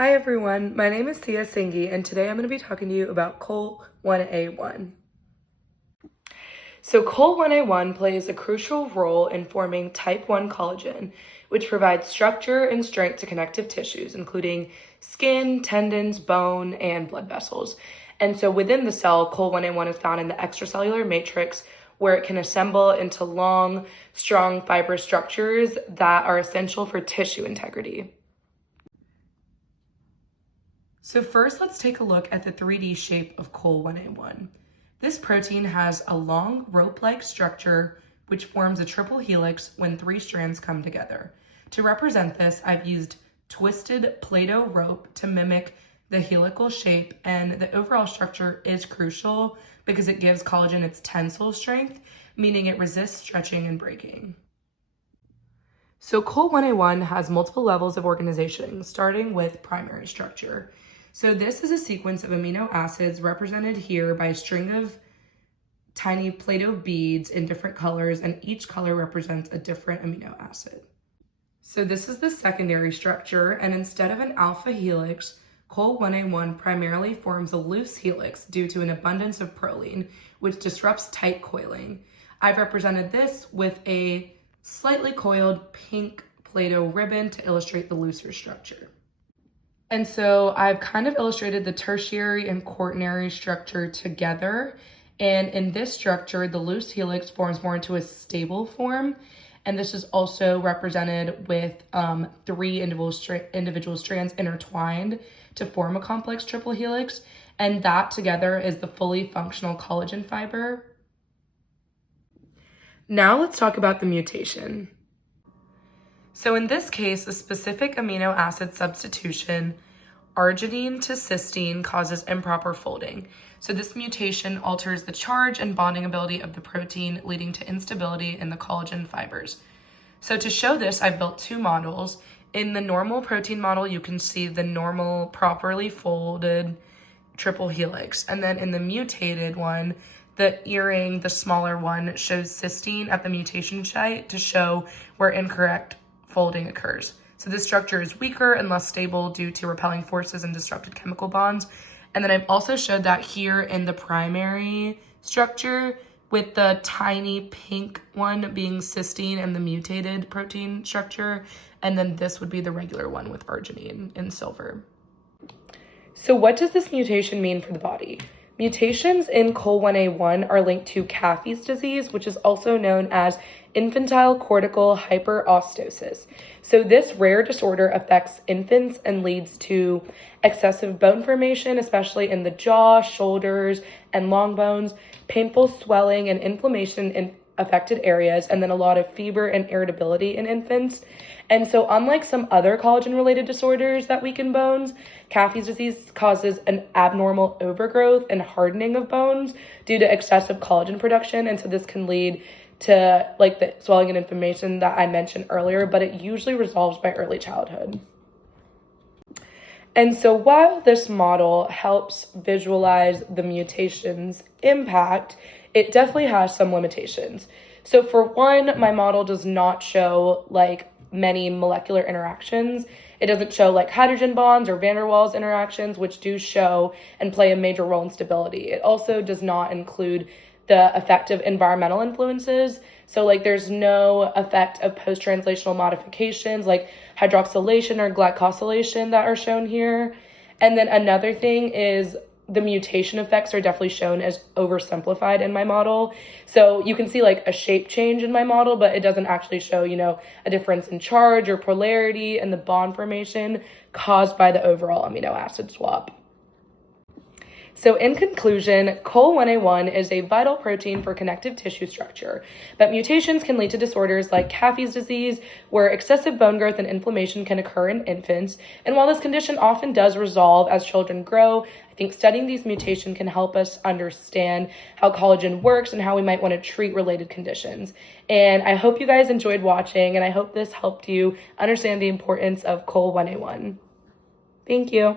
Hi everyone, my name is Sia Singhi and today I'm going to be talking to you about COL1A1. So COL1A1 plays a crucial role in forming type 1 collagen, which provides structure and strength to connective tissues, including skin, tendons, bone, and blood vessels. And so within the cell, COL1A1 is found in the extracellular matrix, where it can assemble into long, strong fibrous structures that are essential for tissue integrity. So first, let's take a look at the 3D shape of COL1A1. This protein has a long rope-like structure which forms a triple helix when 3 strands come together. To represent this, I've used twisted Play-Doh rope to mimic the helical shape, and the overall structure is crucial because it gives collagen its tensile strength, meaning it resists stretching and breaking. So COL1A1 has multiple levels of organization, starting with primary structure. So this is a sequence of amino acids represented here by a string of tiny Play-Doh beads in different colors, and each color represents a different amino acid. So this is the secondary structure, and instead of an alpha helix, COL1A1 primarily forms a loose helix due to an abundance of proline, which disrupts tight coiling. I've represented this with a slightly coiled pink Play-Doh ribbon to illustrate the looser structure. And so I've kind of illustrated the tertiary and quaternary structure together. And in this structure, the loose helix forms more into a stable form. And this is also represented with 3 individual strands intertwined to form a complex triple helix. And that together is the fully functional collagen fiber. Now let's talk about the mutation. So in this case, a specific amino acid substitution, arginine to cysteine, causes improper folding. So this mutation alters the charge and bonding ability of the protein, leading to instability in the collagen fibers. So to show this, I've built 2 models. In the normal protein model, you can see the normal, properly folded triple helix. And then in the mutated one, the earring, the smaller one, shows cysteine at the mutation site to show where incorrect folding occurs. So this structure is weaker and less stable due to repelling forces and disrupted chemical bonds. And then I've also showed that here in the primary structure, with the tiny pink one being cysteine and the mutated protein structure. And then this would be the regular one with arginine in silver. So what does this mutation mean for the body? Mutations in COL1A1 are linked to Caffey's disease, which is also known as infantile cortical hyperostosis. So this rare disorder affects infants and leads to excessive bone formation, especially in the jaw, shoulders, and long bones, painful swelling and inflammation in affected areas, and then a lot of fever and irritability in infants. And so unlike some other collagen-related disorders that weaken bones, Caffey's disease causes an abnormal overgrowth and hardening of bones due to excessive collagen production. And so this can lead to like the swelling and inflammation that I mentioned earlier, but it usually resolves by early childhood. And so while this model helps visualize the mutation's impact, it definitely has some limitations. So for one, my model does not show like many molecular interactions. It doesn't show like hydrogen bonds or van der Waals interactions, which do show and play a major role in stability. It also does not include the effect of environmental influences. So like there's no effect of post-translational modifications like hydroxylation or glycosylation that are shown here. And then another thing is the mutation effects are definitely shown as oversimplified in my model. So you can see like a shape change in my model, but it doesn't actually show, a difference in charge or polarity and the bond formation caused by the overall amino acid swap. So in conclusion, COL1A1 is a vital protein for connective tissue structure, but mutations can lead to disorders like Caffey's disease, where excessive bone growth and inflammation can occur in infants. And while this condition often does resolve as children grow, I think studying these mutations can help us understand how collagen works and how we might want to treat related conditions. And I hope you guys enjoyed watching, and I hope this helped you understand the importance of COL1A1. Thank you.